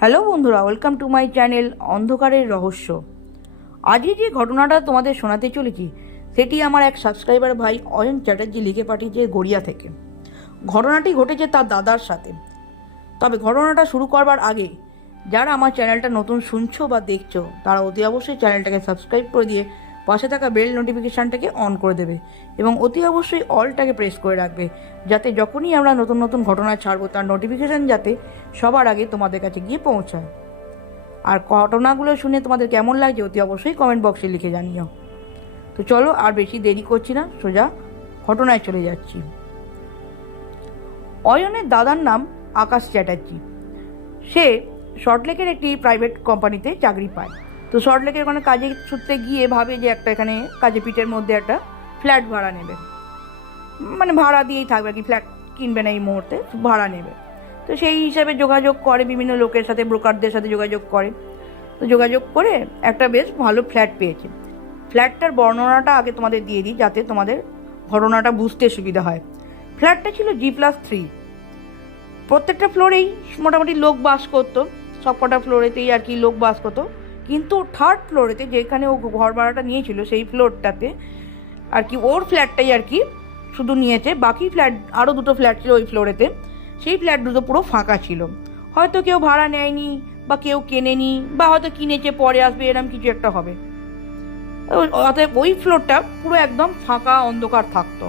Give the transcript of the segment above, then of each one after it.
Hello বন্ধুরা, welcome to my channel অন্ধকারের রহস্য। আজকে যে ঘটনাটা তোমাদের শোনাতে চলেছি সেটি আমার এক সাবস্ক্রাইবার ভাই অয়ন চ্যাটার্জি লিখে পাঠিয়েছে গড়িয়া থেকে। ঘটনাটি ঘটেছে তার দাদার সাথে। তবে ঘটনাটা শুরু করবার আগে যারা আমার চ্যানেলটা নতুন শুনছো বা দেখছো তারা অতি অবশ্যই চ্যানেলটাকে সাবস্ক্রাইব করে দিয়ে পাশে থাকা বেল নোটিফিকেশানটাকে অন করে দেবে এবং অতি অবশ্যই অলটাকে প্রেস করে রাখবে, যাতে যখনই আমরা নতুন নতুন ঘটনা ছাড়বো তার নোটিফিকেশান যাতে সবার আগে তোমাদের কাছে গিয়ে পৌঁছায়। আর ঘটনাগুলো শুনে তোমাদের কেমন লাগছে অতি অবশ্যই কমেন্ট বক্সে লিখে জানিও। তো চলো আর বেশি দেরি করছি না, সোজা ঘটনায় চলে যাচ্ছি। অয়নের দাদার নাম আকাশ চ্যাটার্জি। সে সল্টলেকের একটি প্রাইভেট কোম্পানিতে চাকরি পায়। তো সল্টলেকের ওখানে কাজের সূত্রে গিয়ে ভাবে যে একটা এখানে কাজে পিঠের মধ্যে একটা ফ্ল্যাট ভাড়া নেবে, মানে ভাড়া দিয়েই থাকবে আর কি, ফ্ল্যাট কিনবে না এই মুহূর্তে, ভাড়া নেবে। তো সেই হিসাবে যোগাযোগ করে, বিভিন্ন লোকের সাথে, ব্রোকারদের সাথে যোগাযোগ করে। তো যোগাযোগ করে একটা বেশ ভালো ফ্ল্যাট পেয়েছে। ফ্ল্যাটটার বর্ণনাটা আগে তোমাদের দিয়ে দিই যাতে তোমাদের ঘটনাটা বুঝতে সুবিধা হয়। ফ্ল্যাটটা ছিল G+3। প্রত্যেকটা ফ্লোরেই মোটামুটি লোক বাস করতো, সবকটা ফ্লোরেতেই আর কি লোক বাস করতো। কিন্তু থার্ড ফ্লোরেতে যেখানে ও ঘর ভাড়াটা নিয়েছিল সেই ফ্লোরটাতে আর কি ওর ফ্ল্যাটটাই আর কি শুধু নিয়েছে। বাকি ফ্ল্যাট আরও দুটো ফ্ল্যাট ছিল ওই ফ্লোরেতে, সেই ফ্ল্যাট দুটো পুরো ফাঁকা ছিল। হয়তো কেউ ভাড়া নেয়নি বা কেউ কেনেনি বা হয়তো কিনেছে পরে আসবে, এরকম কিছু একটা হবে। অতএব ওই ফ্লোরটা পুরো একদম ফাঁকা অন্ধকার থাকতো।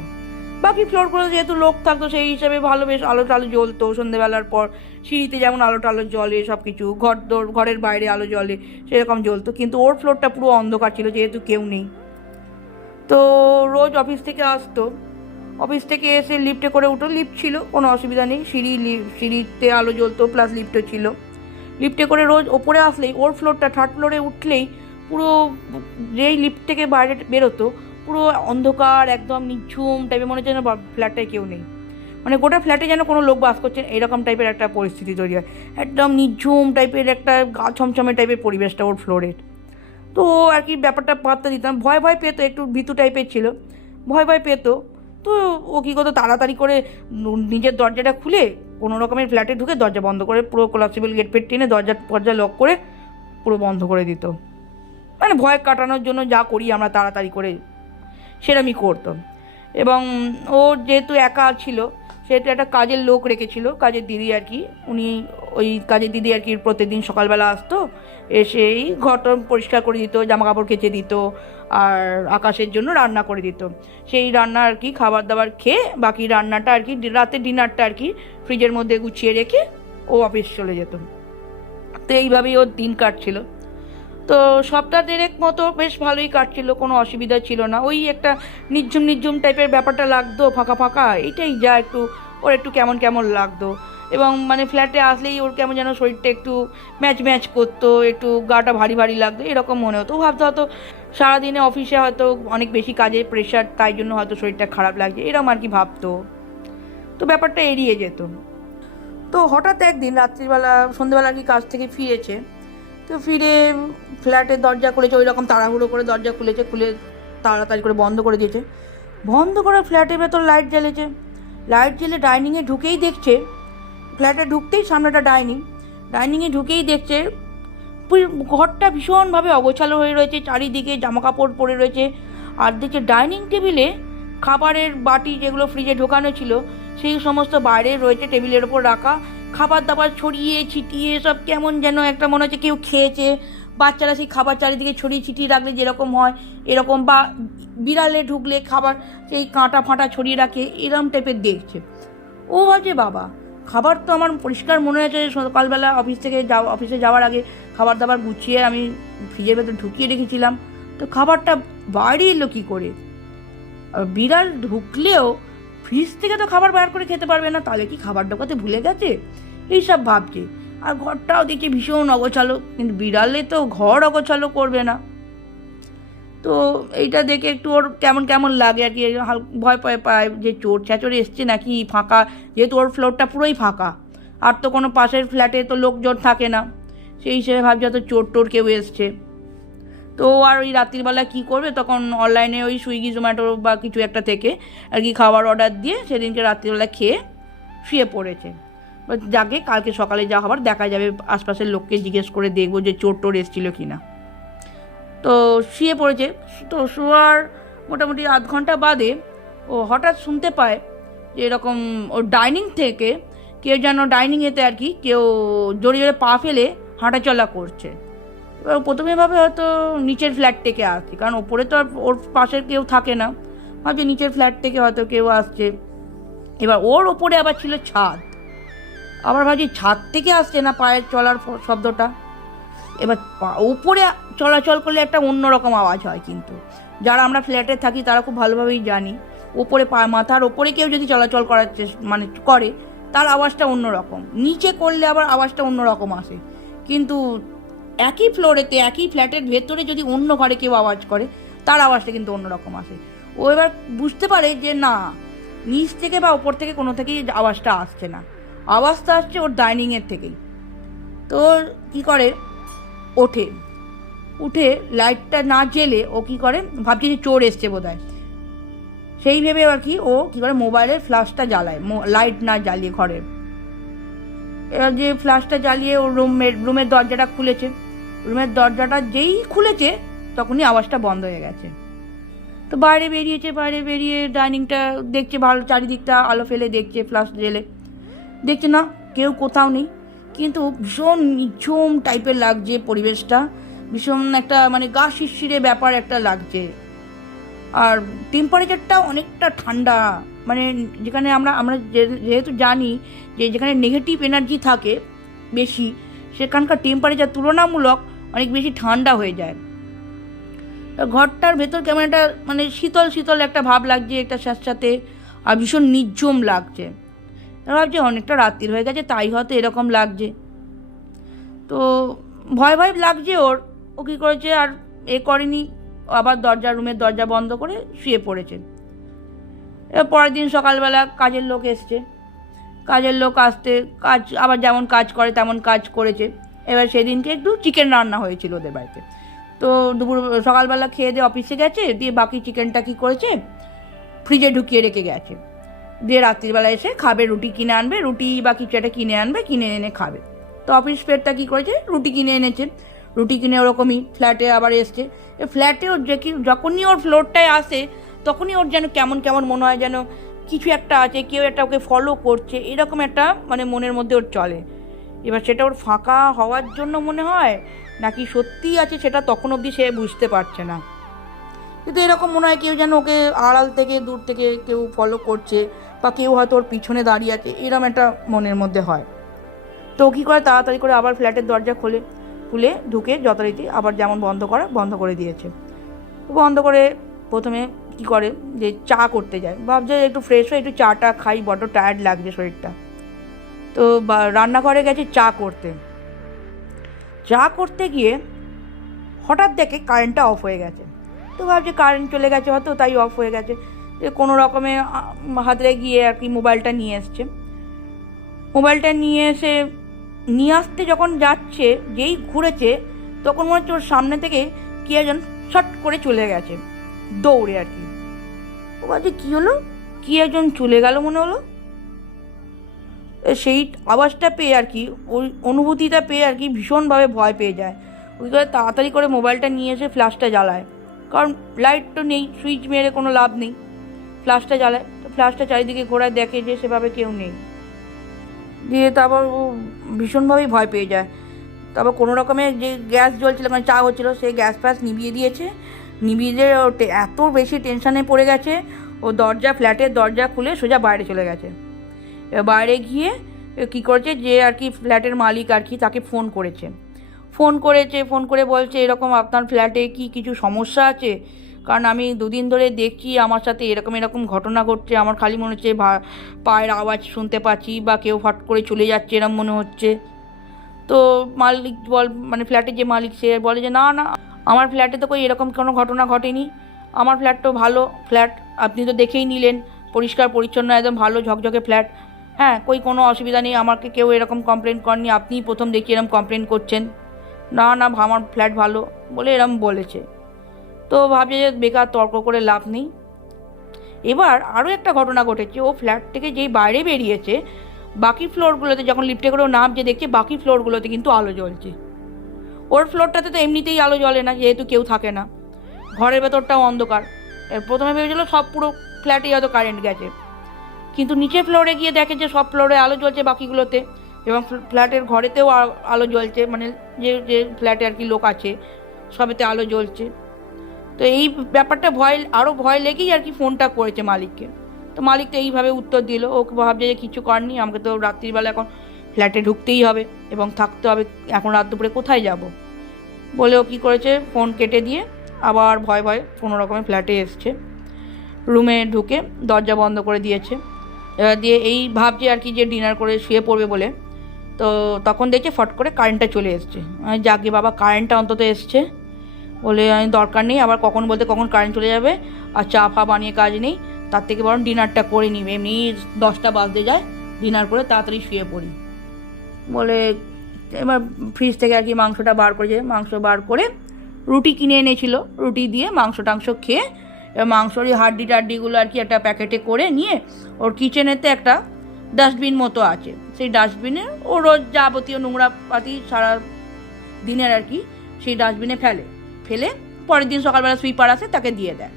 বাকি ফ্লোরগুলো যেহেতু লোক থাকতো সেই হিসাবে ভালো বেশ আলো টালো জ্বলতো সন্ধ্যেবেলার পর। সিঁড়িতে যেমন আলো টালো জ্বলে, সব কিছু ঘরের বাইরে আলো জ্বলে সেরকম জ্বলতো। কিন্তু ওর ফ্লোরটা পুরো অন্ধকার ছিল যেহেতু কেউ নেই। তো রোজ অফিস থেকে আসতো, অফিস থেকে এসে লিফটে করে উঠো, লিফট ছিল কোনো অসুবিধা নেই, সিঁড়িতে আলো জ্বলতো প্লাস লিফটও ছিল। লিফটে করে রোজ ওপরে আসলেই ওর ফ্লোরটা থার্ড ফ্লোরে উঠলেই পুরো যেই লিফট থেকে বাইরে বেরোতো পুরো অন্ধকার, একদম নিঝুম টাইপের, মনে হচ্ছে যেন ফ্ল্যাটটায় কেউ নেই, মানে গোটা ফ্ল্যাটে যেন কোনো লোক বাস করছেন এরকম টাইপের একটা পরিস্থিতি তৈরি হয়। একদম নিঝুম টাইপের একটা গা ছমছমে টাইপের পরিবেশটা ওর ফ্লোরের। তো ও আর কি ব্যাপারটা পাত্তা দিতাম, ভয় ভয় পেতো, একটু ভীতু টাইপের ছিল, ভয় ভয় পেতো। তো ও কী করতো, তাড়াতাড়ি করে নিজের দরজাটা খুলে কোনো রকমের ফ্ল্যাটে ঢুকে দরজা বন্ধ করে, পুরো কোলাপসিবল গেট ফেট টেনে দরজা লক করে পুরো বন্ধ করে দিত। মানে ভয় কাটানোর জন্য যা করি আমরা তাড়াতাড়ি করে সেরমই করতো। এবং ও যেহেতু একা ছিল সেহেতু একটা কাজের লোক রেখেছিল, কাজের দিদি আর কি। উনি ওই কাজের দিদি আর কি প্রত্যেকদিন সকালবেলা আসতো, এসে এই ঘরটা পরিষ্কার করে দিত, জামা কাপড় কেচে দিত, আর আকাশের জন্য রান্না করে দিত। সেই রান্না আর কি খাবার দাবার খেয়ে বাকি রান্নাটা আর কি রাতের ডিনারটা আর কি ফ্রিজের মধ্যে গুছিয়ে রেখে ও অফিস চলে যেত। তো এইভাবেই ওর দিন কাটছিল। তো সপ্তাহ দেড়েক মতো বেশ ভালোই কাটছিল, কোনো অসুবিধা ছিল না। ওই একটা নিঝুম নিঝুম টাইপের ব্যাপারটা লাগতো, ফাঁকা ফাঁকা, এইটাই যা একটু ওর একটু কেমন কেমন লাগতো। এবং মানে ফ্ল্যাটে আসলেই ওর কেমন যেন শরীরটা একটু ম্যাচ ম্যাচ করতো, একটু গাটা ভারী ভারী লাগতো, এরকম মনে হতো। ভাবতো হয়তো সারাদিনে অফিসে হয়তো অনেক বেশি কাজের প্রেশার, তাই জন্য হয়তো শরীরটা খারাপ লাগছে, এরকম আর কি ভাবতো। তো ব্যাপারটা এড়িয়ে যেত। তো হঠাৎ একদিন রাত্রিবেলা সন্ধ্যেবেলা আর কি কাজ থেকে ফিরেছে। তো ফিরে ফ্ল্যাটের দরজা খুলেছে, ওই রকম তাড়াহুড়ো করে দরজা খুলেছে, খুলে তাড়াতাড়ি করে বন্ধ করে দিয়েছে। বন্ধ করে ফ্ল্যাটের ভেতর লাইট জ্বেলেছে। লাইট জ্বেলে ডাইনিংয়ে ঢুকেই দেখছে, ফ্ল্যাটে ঢুকতেই সামনেটা ডাইনিংয়ে ঢুকেই দেখছে ঘরটা ভীষণভাবে অগোছালো হয়ে রয়েছে, চারিদিকে জামাকাপড় পরে রয়েছে। আর দেখছে ডাইনিং টেবিলে খাবারের বাটি যেগুলো ফ্রিজে ঢোকানো ছিল সেই সমস্ত বাইরে রয়েছে টেবিলের ওপর রাখা, খাবার দাবার ছড়িয়ে ছিটিয়ে সব কেমন যেন একটা মনে হচ্ছে কেউ খেয়েছে। বাচ্চারা সেই খাবার চারিদিকে ছড়িয়ে ছিটিয়ে রাখলে যেরকম হয় এরকম, বা বিড়ালে ঢুকলে খাবার সেই কাঁটা ফাঁটা ছড়িয়ে রাখে, এরকম টাইপের দেখছে। ও ভাবছে বাবা, খাবার তো আমার পরিষ্কার মনে হয়েছে সকালবেলা অফিসে যাওয়ার আগে খাবার দাবার গুছিয়ে আমি ফ্রিজের ভেতর ঢুকিয়ে রেখেছিলাম, তো খাবারটা বাইরে এলো কী করে? বিড়াল ঢুকলেও ফ্রিজ থেকে তো খাবার বার করে খেতে পারবে না, তাহলে কি খাবার ঢোকাতে ভুলে গেছে, এইসব ভাবছে। আর ঘরটাও দেখছে ভীষণ অগোছালো, কিন্তু বিড়ালে তো ঘর অগোছালো করবে না। তো এইটা দেখে একটু ওর কেমন কেমন লাগে আর কি, ভয় পায় যে চোর ছ্যাচরে এসছে নাকি, ফাঁকা যেহেতু ওর ফ্লোরটা পুরোই ফাঁকা, আর তো কোনো পাশের ফ্ল্যাটে তো লোকজন থাকে না, সেই হিসেবে ভাবছে হয়তো চোর টোর কেউ এসছে। তো আর ওই রাত্রিবেলা কী করবে, তখন অনলাইনে ওই সুইগি জোম্যাটো বা কিছু একটা থেকে আর কি খাবার অর্ডার দিয়ে সেদিনকে রাত্রিবেলা খেয়ে শুয়ে পড়েছে। যাকে কালকে সকালে যা হবার দেখা যাবে, আশপাশের লোককে জিজ্ঞেস করে দেখবো যে চোর টোর এসেছিল কি না। তো শুয়ে পড়েছে। তো শোয়ার মোটামুটি আধ ঘন্টা বাদে ও হঠাৎ শুনতে পায় যে এরকম ওর ডাইনিং থেকে কেউ যেন ডাইনিংয়েতে আর কি কেউ জোরে জোরে পা ফেলে হাঁটাচলা করছে। এবার প্রথমে ভাবে হয়তো নিচের ফ্ল্যাট থেকে আসছে, কারণ ওপরে তো আর ওর পাশের কেউ থাকে না, ভাবছে নিচের ফ্ল্যাট থেকে হয়তো কেউ আসছে। এবার ওর ওপরে আবার ছিল ছাদ, আবার ভাবছি ছাদ থেকে আসছে না পায়ের চলার শব্দটা। এবার উপরে চলাচল করলে একটা অন্যরকম আওয়াজ হয়, কিন্তু যারা আমরা ফ্ল্যাটে থাকি তারা খুব ভালোভাবেই জানি ওপরে মাথার ওপরে কেউ যদি চলাচল করার মানে করে তার আওয়াজটা অন্যরকম, নিচে করলে আবার আওয়াজটা অন্যরকম আসে। কিন্তু একই ফ্লোরেতে একই ফ্ল্যাটের ভেতরে যদি অন্য ঘরে কেউ আওয়াজ করে তার আওয়াজটা কিন্তু অন্যরকম আসে। ও এবার বুঝতে পারে যে না, নিচ থেকে বা ওপর থেকে কোনো থেকেই আওয়াজটা আসছে না, আওয়াজটা আসছে ওর ডাইনিংয়ের থেকেই। তো কী করে, উঠে লাইটটা না জ্বেলে ও কী করে, ভাবছে যে চোর এসছে বোধহয়, সেই ভেবে আর কি ও কী করে মোবাইলের ফ্ল্যাশটা জ্বালায়, লাইট না জ্বালিয়ে ঘরের। এবার যে ফ্ল্যাশটা জ্বালিয়ে ও রুমের দরজাটা খুলেছে, রুমের দরজাটা যেই খুলেছে তখনই আওয়াজটা বন্ধ হয়ে গেছে। তো বাইরে বেরিয়ে ডাইনিংটা দেখছে, ভালো চারিদিকটা আলো ফেলে দেখছে, ফ্ল্যাশ জ্বেলে দেখছে না কেউ কোথাও নেই, কিন্তু ভীষণ নিঝুম টাইপের লাগছে পরিবেশটা, ভীষণ একটা মানে গা শিরশিরে ব্যাপার একটা লাগছে। আর টেম্পারেচারটা অনেকটা ঠান্ডা, মানে যেখানে আমরা যেহেতু জানি যে যেখানে নেগেটিভ এনার্জি থাকে বেশি, সেখানকার টেম্পারেচার তুলনামূলক অনেক বেশি ঠান্ডা হয়ে যায়। ঘরটার ভেতর কেমন একটা মানে শীতল শীতল একটা ভাব লাগছে, একটা স্যাঁতস্যাঁতে, আর ভীষণ নিঝুম লাগছে। ভাবছে অনেকটা রাত্রির হয়ে গেছে তাই হয়তো এরকম লাগছে। তো ভয় লাগছে ওর, ও কী করেছে আর করেনি, আবার রুমের দরজা বন্ধ করে শুয়ে পড়েছে। এবার পরের দিন সকালবেলা কাজের লোক এসছে, কাজের লোক আসতে কাজ আবার যেমন কাজ করে তেমন কাজ করেছে। এবার সেদিনকে একটু চিকেন রান্না হয়েছিল ওদের বাড়িতে। তো সকালবেলা খেয়ে দিয়ে অফিসে গেছে, দিয়ে বাকি চিকেনটা কী করেছে ফ্রিজে ঢুকিয়ে রেখে গেছে, দিয়ে রাত্রিবেলা এসে খাবে, রুটি কিনে আনবে, রুটি বা কিছু একটা কিনে আনবে, কিনে এনে খাবে। তো অফিস ফেরটা কী করেছে, রুটি কিনে এনেছে, রুটি কিনে ওরকমই ফ্ল্যাটে আবার এসছে। ফ্ল্যাটে ওর যখনই ওর ফ্লোরটায় আসে তখনই ওর যেন কেমন কেমন মনে হয়, যেন কিছু একটা আছে, কেউ একটা ওকে ফলো করছে, এরকম একটা মানে মনের মধ্যে ওর চলে। এবার সেটা ওর ফাঁকা হওয়ার জন্য মনে হয় নাকি সত্যিই আছে সেটা তখন অবধি সে বুঝতে পারছে না, কিন্তু এরকম মনে হয় কেউ যেন ওকে আড়াল থেকে দূর থেকে কেউ ফলো করছে, বা কেউ হয়তো ওর পিছনে দাঁড়িয়ে আছে, এরকম একটা মনের মধ্যে হয়। তো কী করে তাড়াতাড়ি করে আবার ফ্ল্যাটের দরজা খুলে ঢুকে যথারীতি আবার যেমন বন্ধ করে দিয়েছে। বন্ধ করে প্রথমে কী করে যে চা করতে যায়, ভাবছে একটু ফ্রেশ হয়ে একটু চাটা খাই, বড্ড টায়ার্ড লাগছে শরীরটা। তো রান্নাঘরে গেছে চা করতে গিয়ে হঠাৎ দেখে কারেন্টটা অফ হয়ে গেছে। তো ভাবছে কারেন্ট চলে গেছে হয়তো, তাই অফ হয়ে গেছে। কোনো রকমে হাতড়ে গিয়ে আর কি মোবাইলটা নিয়ে এসছে। মোবাইলটা নিয়ে আসতে যখন যাচ্ছে, যেই ঘুরেছে তখন মনে হচ্ছে ওর সামনে থেকে কে একজন শট করে চলে গেছে দৌড়ে আর কি। ও ভাবছে কী হলো, কি একজন চলে গেল মনে হলো। সেই আওয়াজটা পেয়ে আর কি, ওই অনুভূতিটা পেয়ে আর কি ভীষণভাবে ভয় পেয়ে যায়। ওই করে তাড়াতাড়ি করে মোবাইলটা নিয়ে এসে ফ্ল্যাশটা জ্বালায়, কারণ লাইট তো নেই, সুইচ মেরে কোনো লাভ নেই। ফ্ল্যাশটা জ্বালায়, তো ফ্ল্যাশটা চারিদিকে ঘোরায়, দেখে যে সেভাবে কেউ নেই। দিয়ে তারপর ও ভীষণভাবেই ভয় পেয়ে যায়। তারপর কোনো রকমে যে গ্যাস জ্বলছিল, মানে চা হচ্ছিলো, সেই গ্যাস ফ্যাস নিভিয়ে দিয়েছে। নিভিয়ে দিয়ে এত বেশি টেনশানে পড়ে গেছে, ও ফ্ল্যাটের দরজা খুলে সোজা বাইরে চলে গেছে। এবার বাইরে গিয়ে কী করেছে, যে আর কি ফ্ল্যাটের মালিক আর কি তাকে ফোন করে বলছে এরকম আপনার ফ্ল্যাটে কি কিছু সমস্যা আছে, কারণ আমি দুদিন ধরে দেখছি আমার সাথে এরকম ঘটনা ঘটছে, আমার খালি মনে হচ্ছে পায়ের আওয়াজ শুনতে পাচ্ছি, বা কেউ ফট করে চলে যাচ্ছে এরকম মনে হচ্ছে। তো মালিক মানে ফ্ল্যাটের যে মালিক সে বলে যে না আমার ফ্ল্যাটে তো এরকম কোনো ঘটনা ঘটেনি, আমার ফ্ল্যাট তো ভালো ফ্ল্যাট, আপনি তো দেখেই নিলেন, পরিষ্কার পরিচ্ছন্ন একদম ভালো ঝকঝকে ফ্ল্যাট, হ্যাঁ কোনো অসুবিধা নেই, আমাকে কেউ এরকম কমপ্লেন করেনি, আপনিই প্রথম দেখি এরকম কমপ্লেন করছেন। না আমার ফ্ল্যাট ভালো বলে এরকম বলেছে। তো ভাবছে যে বেকার তর্ক করে লাভ নেই। এবার আরও একটা ঘটনা ঘটেছে, ও ফ্ল্যাট থেকে যেই বাইরে বেরিয়েছে, বাকি ফ্লোরগুলোতে যখন লিফটে করেও নামছে দেখছে বাকি ফ্লোরগুলোতে কিন্তু আলো জ্বলছে। ওর ফ্লোরটাতে তো এমনিতেই আলো জ্বলে না, যেহেতু কেউ থাকে না, ঘরের ভেতরটাও অন্ধকার। প্রথমে ভেবেছিল সব পুরো ফ্ল্যাটেই হয়তো কারেন্ট গেছে, কিন্তু নিচের ফ্লোরে গিয়ে দেখে যে সব ফ্লোরে আলো জ্বলছে বাকিগুলোতে, এবং ফ্ল্যাটের ঘরেতেও আলো জ্বলছে, মানে যে যে ফ্ল্যাটে আর কি লোক আছে সবেতে আলো জ্বলছে। তো এই ব্যাপারটা আরও ভয় লেগেই আর কি ফোনটা করেছে মালিককে। তো মালিক তো এইভাবে উত্তর দিল, ওকে ভাবছে যে কিছু করেনি, আমাকে তো রাত্রিবেলা এখন ফ্ল্যাটে ঢুকতেই হবে এবং থাকতে হবে, এখন রাত দুপুরে কোথায় যাব বলে ও কী করেছে, ফোন কেটে দিয়ে আবার ভয় ভয় কোনো রকমের ফ্ল্যাটে এসছে, রুমে ঢুকে দরজা বন্ধ করে দিয়েছে। এবার দিয়ে এই ভাবছে আর কি যে ডিনার করে শুয়ে পড়বে বলে, তো তখন দেখছে ফট করে কারেন্টটা চলে এসছে। যাকে বাবা কারেন্টটা অন্তত এসছে বলে আমি দরকার নেই আবার কখন বলতে কখন কারেন্ট চলে যাবে, আর চা ফা বানিয়ে কাজ নেই, তার থেকে বরং ডিনারটা করে নিবে, এমনি 10টা বাজতে যায়, ডিনার করে তাড়াতাড়ি শুয়ে পড়ি বলে। এবার ফ্রিজ থেকে আর কি মাংসটা বার করেছে, মাংস বার করে রুটি কিনে এনেছিল, রুটি দিয়ে মাংস টাংস খেয়ে এবার মাংসর এই হাড্ডি টাড্ডিগুলো আর কি একটা প্যাকেটে করে নিয়ে ওর কিচেনেতে একটা ডাস্টবিন মতো আছে, সেই ডাস্টবিনে ও রোজ যাবতীয় নোংরা পাতি সারা দিনের আর কি সেই ডাস্টবিনে ফেলে পরের দিন সকালবেলা সুইপার আসে তাকে দিয়ে দেয়।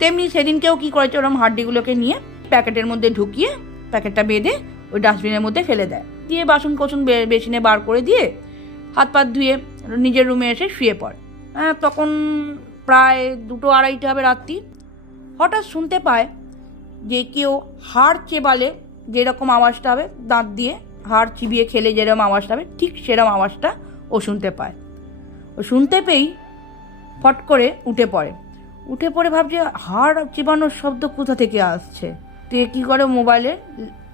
তেমনি সেদিনকেও কী করেছে, ওরকম হাড্ডিগুলোকে নিয়ে প্যাকেটের মধ্যে ঢুকিয়ে প্যাকেটটা বেঁধে ওই ডাস্টবিনের মধ্যে ফেলে দেয়, দিয়ে বাসন কোসন বেসিনে বার করে দিয়ে হাত পাত ধুয়ে নিজের রুমে এসে শুয়ে পড়ে। তখন প্রায় 2-2:30 হবে রাত্রি। হঠাৎ শুনতে পায় যে কেউ হাড় চেবালে যেরকম আওয়াজটা হবে, দাঁত দিয়ে হাড় চিবিয়ে খেলে যেরকম আওয়াজটা হবে ঠিক সেরকম আওয়াজটা ও শুনতে পায়। ও শুনতে পেয়েই ফট করে উঠে পড়ে ভাবছে হাড় চিবানোর শব্দ কোথা থেকে আসছে। তো কী করে, মোবাইলে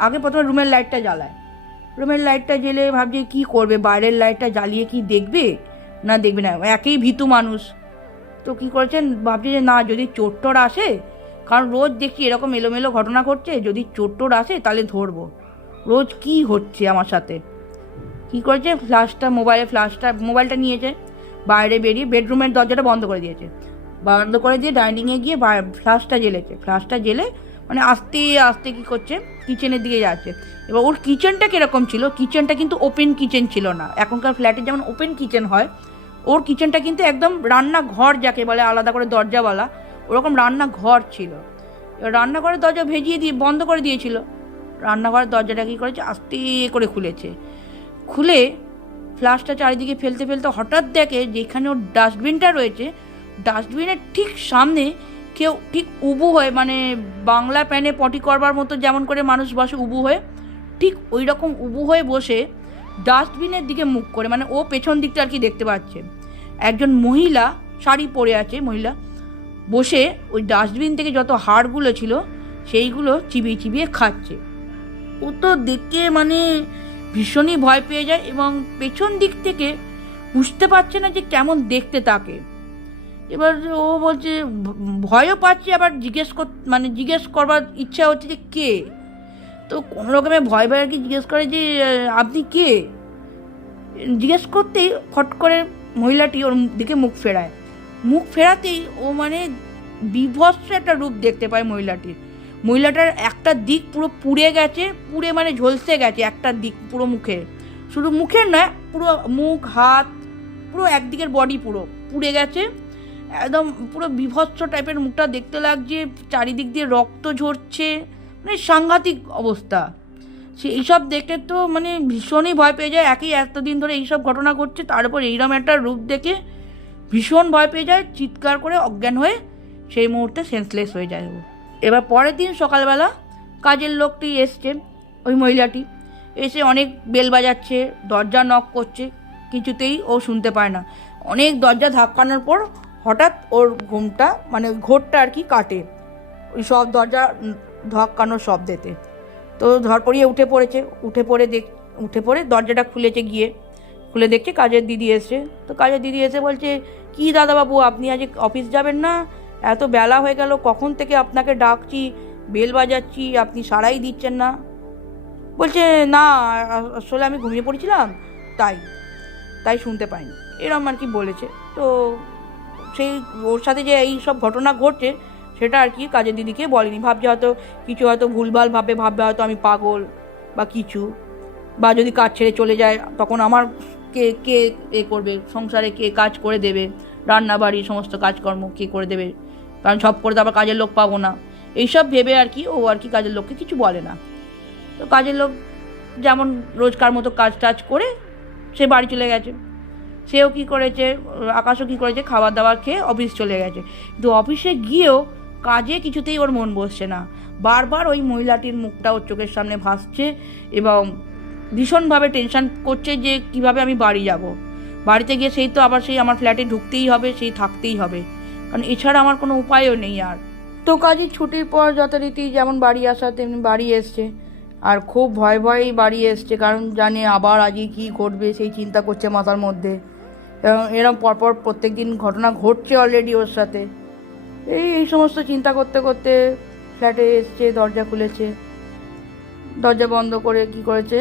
আগে প্রথমে রুমের লাইটটা জ্বালায়, রুমের লাইটটা জ্বেলে ভাবছে কী করবে, বাইরের লাইটটা জ্বালিয়ে কি দেখবে না দেখবে না, একেই ভীতু মানুষ। তো কী করেছেন, ভাবছে যে না যদি চোর টোর আসে, কারণ রোজ দেখি এরকম এলোমেলো ঘটনা ঘটছে, যদি চোর টোর আসে তাহলে ধরবো, রোজ কি হচ্ছে আমার সাথে। কী করেছে, মোবাইলটা নিয়েছে, বাইরে বেরিয়ে বেডরুমের দরজাটা বন্ধ করে দিয়ে ডাইনিংয়ে গিয়ে ফ্ল্যাশটা জেলে মানে আস্তে আস্তে কী করছে, কিচেনের দিকে যাচ্ছে। এবার ওর কিচেনটা কীরকম ছিল, কিচেনটা কিন্তু ওপেন কিচেন ছিল না, এখনকার ফ্ল্যাটে যেমন ওপেন কিচেন হয়, ওর কিচেনটা কিন্তু একদম রান্নাঘর যাকে বলে, আলাদা করে দরজাওয়ালা, ওরকম রান্নাঘর ছিল। এবার রান্নাঘরের দরজা বন্ধ করে দিয়েছিল, রান্নাঘরের দরজাটা কী করেছে আস্তে করে খুলে ফ্ল্যাশটা চারিদিকে ফেলতে হঠাৎ দেখে যেখানে ওর ডাস্টবিনটা রয়েছে, ডাস্টবিনের ঠিক সামনে কেউ ঠিক উবু হয়ে, মানে বাংলা প্যানে পটি করবার মতো যেমন করে মানুষ বসে উবু হয়ে, ঠিক ওই রকম উবু হয়ে বসে ডাস্টবিনের দিকে মুখ করে, মানে ও পেছন দিকটা আর কি দেখতে পাচ্ছে, একজন মহিলা শাড়ি পরে আছে, মহিলা বসে ওই ডাস্টবিন থেকে যত হাড়গুলো ছিল সেইগুলো চিবিয়ে খাচ্ছে। ও তো দেখে মানে ভীষণই ভয় পেয়ে যায় এবং পেছন দিক থেকে বুঝতে পারছে না যে কেমন দেখতে তাকে। এবার ও বলছে, ভয়ও পাচ্ছে, আবার জিজ্ঞেস করবার ইচ্ছা হচ্ছে যে কে। তো কোনো রকমে ভয় আর কি জিজ্ঞেস করে যে আপনি কে। জিজ্ঞেস করতেই ফট করে মহিলাটি ওর দিকে মুখ ফেরাতেই ও মানে বিভৎস একটা রূপ দেখতে পায় মহিলাটার একটা দিক পুরো পুড়ে মানে ঝলসে গেছে, একটা দিক পুরো মুখের, শুধু মুখের নয়, পুরো মুখ হাত পুরো একদিকের বডি পুরো পুড়ে গেছে, একদম পুরো বিভৎস টাইপের মুখটা দেখতে লাগছে, চারিদিক দিয়ে রক্ত ঝরছে, মানে সাংঘাতিক অবস্থা। সে এইসব দেখে তো মানে ভীষণই ভয় পেয়ে যায়, এতদিন ধরে এইসব ঘটনা ঘটছে, তার উপর এইরকম একটা রূপ দেখে ভীষণ ভয় পেয়ে যায়, চিৎকার করে অজ্ঞান হয়ে সেই মুহূর্তে সেন্সলেস হয়ে যায়। এবার পরের দিন সকালবেলা কাজের লোকটি এসছে, ওই মহিলাটি এসে অনেক বেল বাজাচ্ছে, দরজা নক করছে, কিছুতেই ও শুনতে পায় না। অনেক দরজা ধাক্কানোর পর হঠাৎ ওর ঘুমটা মানে ঘোরটা আর কি কাটে ওই সব দরজা ধাক্কানোর শব্দেতে। তো ধরপড়িয়ে উঠে পড়ে দরজাটা খুলে দেখছে কাজের দিদি এসছে। তো কাজের দিদি এসে বলছে, কি দাদাবাবু আপনি আজ অফিস যাবেন না, এত বেলা হয়ে গেল, কখন থেকে আপনাকে ডাকছি, বেল বাজাচ্ছি, আপনি সাড়াই দিচ্ছেন না। বলছে না আসলে আমি ঘুমিয়ে পড়েছিলাম, তাই শুনতে পাইনি, এরম আর কি বলেছে। তো সেই ওর সাথে যে এই সব ঘটনা ঘটছে সেটা আর কি কাজের দিদিকে বলেনি, ভাবছে হয়তো কিছু ভুলভাল ভাববে হয়তো আমি পাগল, বা কিছু, বা যদি কাজ ছেড়ে চলে যায় তখন আমার কে কে করবে, সংসারে কে কাজ করে দেবে, রান্না বাড়ি সমস্ত কাজকর্ম কে করে দেবে, কারণ সব করে তো আবার কাজের লোক পাবো না। এইসব ভেবে আর কি ও আর কি কাজের লোককে কিছু বলে না। তো কাজের লোক যেমন রোজকার মতো কাজ টাজ করে সে বাড়ি চলে গেছে। সেও কী করেছে, আকাশও কী করেছে, খাবার দাবার খেয়ে অফিস চলে গেছে। কিন্তু অফিসে গিয়েও কাজে কিছুতেই ওর মন বসছে না। বারবার ওই মহিলাটির মুখটা ওর চোখের সামনে ভাসছে এবং ভীষণভাবে টেনশন করছে যে কিভাবে আমি বাড়ি যাব। বাড়িতে গিয়ে সেই তো আবার সেই আমার ফ্ল্যাটে ঢুকতেই হবে, সেই থাকতেই হবে, কারণ এছাড়া আমার কোনো উপায়ও নেই আর। তো কাজে ছুটির পর যথারীতি যেমন বাড়ি আসা তেমনি বাড়ি এসছে, আর খুব ভয় ভয়েই বাড়ি এসছে, কারণ জানে আবার আজকে কী ঘটবে সেই চিন্তা করছে মাথার মধ্যে। এরকম পরপর প্রত্যেক দিন ঘটনা ঘটছে অলরেডি ওর সাথে। এই সমস্ত চিন্তা করতে করতে ফ্ল্যাটে এসছে, দরজা খুলেছে, দরজা বন্ধ করে কী করেছে,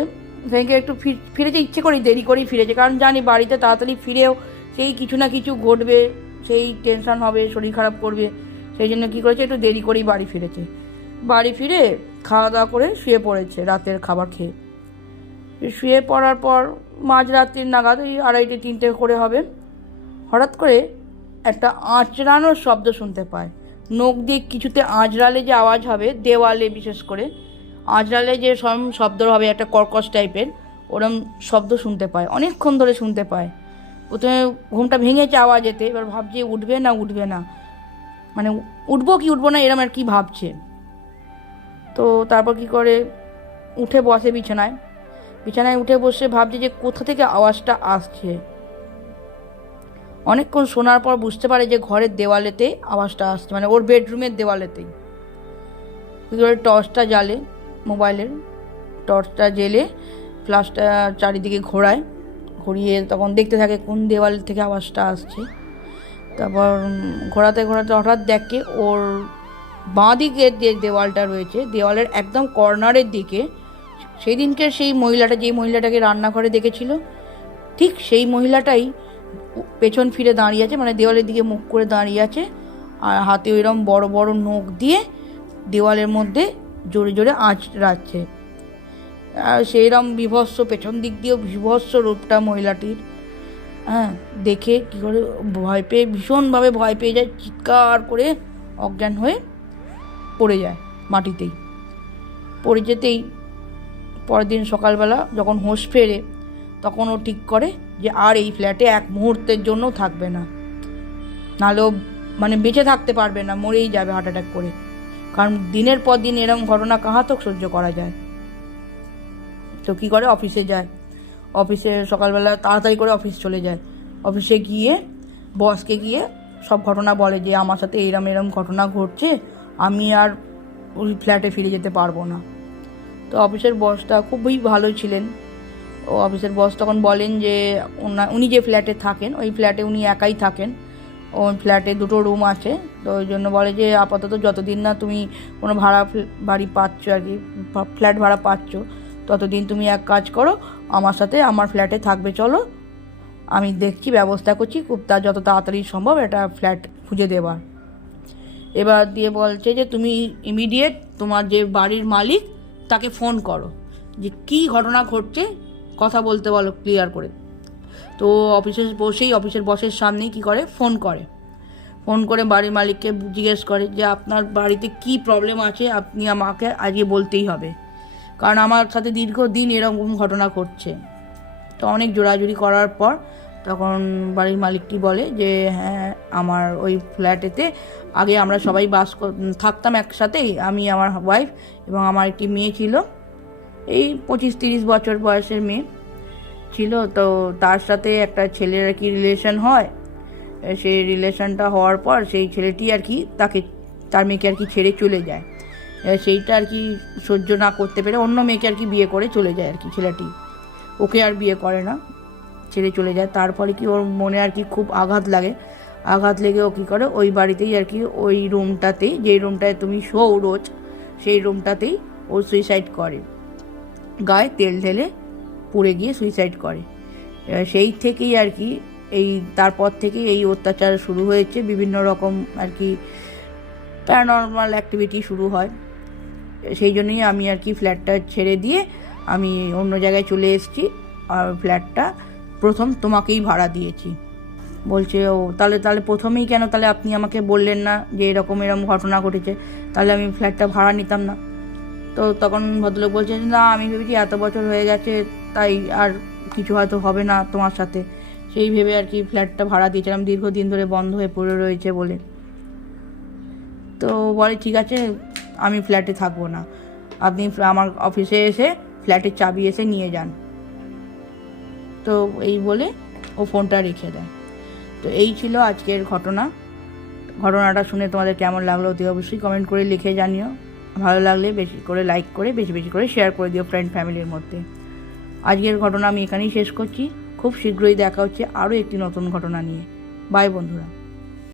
সেদিনকে একটু ফিরেছে, ইচ্ছে করেই দেরি করেই ফিরেছে, কারণ জানি বাড়িতে তাড়াতাড়ি ফিরেও সেই কিছু না কিছু ঘটবে, সেই টেনশন হবে, শরীর খারাপ করবে, সেই জন্য কী করেছে একটু দেরি করেই বাড়ি ফিরেছে। বাড়ি ফিরে খাওয়া দাওয়া করে শুয়ে পড়েছে, রাতের খাবার খেয়ে। শুয়ে পড়ার পর মাঝরাত্রির নাগাদ ওই 2:30-3টে করে হবে, হঠাৎ করে একটা আঁচড়ানোর শব্দ শুনতে পায়। নখ দিয়ে কিছুতে আঁচড়ালে যে আওয়াজ হবে, দেওয়ালে বিশেষ করে আঁচড়ালে যে শব্দ হবে একটা কর্কশ টাইপের, ওরম শব্দ শুনতে পায়, অনেকক্ষণ ধরে শুনতে পায়। প্রথমে ঘুমটা ভেঙেছে আওয়াজেতে, এবার ভাবছে উঠবে না উঠবে না, মানে উঠবো কি উঠবো না এরম আর কি ভাবছে। তো তারপর কি করে উঠে বসে বিছানায় উঠে বসে ভাবছে যে কোথা থেকে আওয়াজটা আসছে। অনেকক্ষণ শোনার পর বুঝতে পারে যে ঘরের দেওয়ালেতে আওয়াজটা আসছে, মানে ওর বেডরুমের দেওয়ালেতেই। কী করে টর্চটা জ্বালে, মোবাইলের টর্চটা জ্বেলে ফ্ল্যাশটা চারিদিকে ঘুরিয়ে তখন দেখতে থাকে কোন দেওয়াল থেকে আওয়াজটা আসছে। তারপর ঘোরাতে ঘোরাতে হঠাৎ দেখে ওর বাঁ দিকের যে দেওয়ালটা রয়েছে, দেওয়ালের একদম কর্নারের দিকে সেই দিনকে সেই মহিলাটা, যেই মহিলাটাকে রান্নাঘরে দেখেছিল, ঠিক সেই মহিলাটাই পেছন ফিরে দাঁড়িয়ে আছে, মানে দেওয়ালের দিকে মুখ করে দাঁড়িয়ে আছে, আর হাতে ওইরকম বড় বড় নখ দিয়ে দেওয়ালের মধ্যে জোরে জোরে আঁচড়াচ্ছে। আর সেইরকম বিভৎস, পেছন দিক দিয়েও বিভৎস রূপটা মহিলাটির। দেখে কী করে ভয় পেয়ে, ভীষণভাবে ভয় পেয়ে যায়, চিৎকার করে অজ্ঞান হয়ে পড়ে যায় মাটিতেই। পড়ে যেতেই পরের দিন সকালবেলা যখন হোশ ফেরে, তখন ও ঠিক করে যে আর এই ফ্ল্যাটে এক মুহূর্তের জন্য থাকবে না, নাহলেও মানে বেঁচে থাকতে পারবে না, মরেই যাবে হার্ট অ্যাটাক করে। কারণ দিনের পর দিন এরকম ঘটনা কাহাতক সহ্য করা যায়। তো কী করে, অফিসে যায়। অফিসে সকালবেলা তাড়াতাড়ি করে অফিস চলে যায়। অফিসে গিয়ে বসকে গিয়ে সব ঘটনা বলে যে আমার সাথে এরম ঘটনা ঘটছে, আমি আর ওই ফ্ল্যাটে ফিরে যেতে পারবো না। তো অফিসের বসটা খুবই ভালো ছিলেন। ও অফিসের বস তখন বলেন যে উনি যে ফ্ল্যাটে থাকেন, ওই ফ্ল্যাটে উনি একাই থাকেন, ওই ফ্ল্যাটে 2টো রুম আছে। তো ওই জন্য বলে যে আপাতত যতদিন না তুমি কোনো বাড়ি পাচ্ছ আর কি, ফ্ল্যাট ভাড়া পাচ্ছ, ততদিন তুমি এক কাজ করো, আমার সাথে আমার ফ্ল্যাটে থাকবে, চলো, আমি দেখছি, ব্যবস্থা করছি খুব যত তাড়াতাড়ি সম্ভব একটা ফ্ল্যাট খুঁজে দেবার। এবার দিয়ে বলছে যে তুমি ইমিডিয়েট তোমার যে বাড়ির মালিক তাকে ফোন করো, যে কী ঘটনা ঘটছে কথা বলতে বলো ক্লিয়ার করে। তো অফিসের বসের সামনেই কী করে, ফোন করে বাড়ির মালিককে জিজ্ঞেস করে যে আপনার বাড়িতে কি প্রবলেম আছে, আপনি আমাকে আজকে বলতেই হবে, কারণ আমার সাথে দীর্ঘদিন এরকম ঘটনা ঘটছে। তো অনেক জোরাজুরি করার পর তখন বাড়ির মালিকটি বলে যে হ্যাঁ, আমার ওই ফ্ল্যাটেতে আগে আমরা সবাই থাকতাম একসাথেই, আমি, আমার ওয়াইফ এবং আমার একটি মেয়ে ছিল, এই 25-30 বছর বয়সের মেয়ে ছিল। তো তার সাথে একটা ছেলের আর কি রিলেশন হয়। সেই রিলেশনটা হওয়ার পর সেই ছেলেটি আর কি তার মেয়েকে আর কি ছেড়ে চলে যায়। সেইটা আর কি সহ্য না করতে পেরে অন্য মেয়েকে আর কি বিয়ে করে চলে যায় আর কি, ছেলেটি ওকে আর বিয়ে করে না, ছেড়ে চলে যায়। তারপরে কি ওর মনে আর কি খুব আঘাত লেগে ও কী করে, ওই বাড়িতেই আর কি ওই রুমটাতেই, যেই রুমটায় তুমি শো রোজ, সেই রুমটাতেই ও সুইসাইড করে, গায়ে তেল ঢেলে পুড়ে গিয়ে সুইসাইড করে। সেই থেকেই আর কি তারপর থেকেই এই অত্যাচার শুরু হয়েছে, বিভিন্ন রকম আর কি প্যারানর্মাল অ্যাক্টিভিটি শুরু হয়। সেই জন্যই আমি আর কি ফ্ল্যাটটা ছেড়ে দিয়ে আমি অন্য জায়গায় চলে এসেছি, আর ফ্ল্যাটটা প্রথম তোমাকেই ভাড়া দিয়েছি। বলছে ও তাহলে তাহলে প্রথমেই কেন তাহলে আপনি আমাকে বললেন না যে এরকম ঘটনা ঘটেছে, তাহলে আমি ফ্ল্যাটটা ভাড়া নিতাম না। তো তখন ভদ্রলোক বলছে না আমি ভেবেছি এত বছর হয়ে গেছে তাই আর কিছু হয়তো হবে না তোমার সাথে, সেই ভেবে আর কি ফ্ল্যাটটা ভাড়া দিয়েছিলাম, দীর্ঘদিন ধরে বন্ধ হয়ে পড়ে রয়েছে বলে। তো বলে ঠিক আছে আমি ফ্ল্যাটে থাকবো না, আপনি আমার অফিসে এসে ফ্ল্যাটের চাবি এসে নিয়ে যান। তো এই বলে ও ফোনটা রেখে দেয়। তো এই ছিল আজকের ঘটনাটা শুনে তোমাদের কেমন লাগলো অতি অবশ্যই কমেন্ট করে লিখে জানিও। ভালো লাগলে বেশি করে লাইক করে বেশি বেশি করে শেয়ার করে দিও ফ্রেন্ড ফ্যামিলির মধ্যে। আজকের ঘটনা আমি এখানেই শেষ করছি। খুব শীঘ্রই দেখা হচ্ছে আরও একটি নতুন ঘটনা নিয়ে। বাই বন্ধুরা।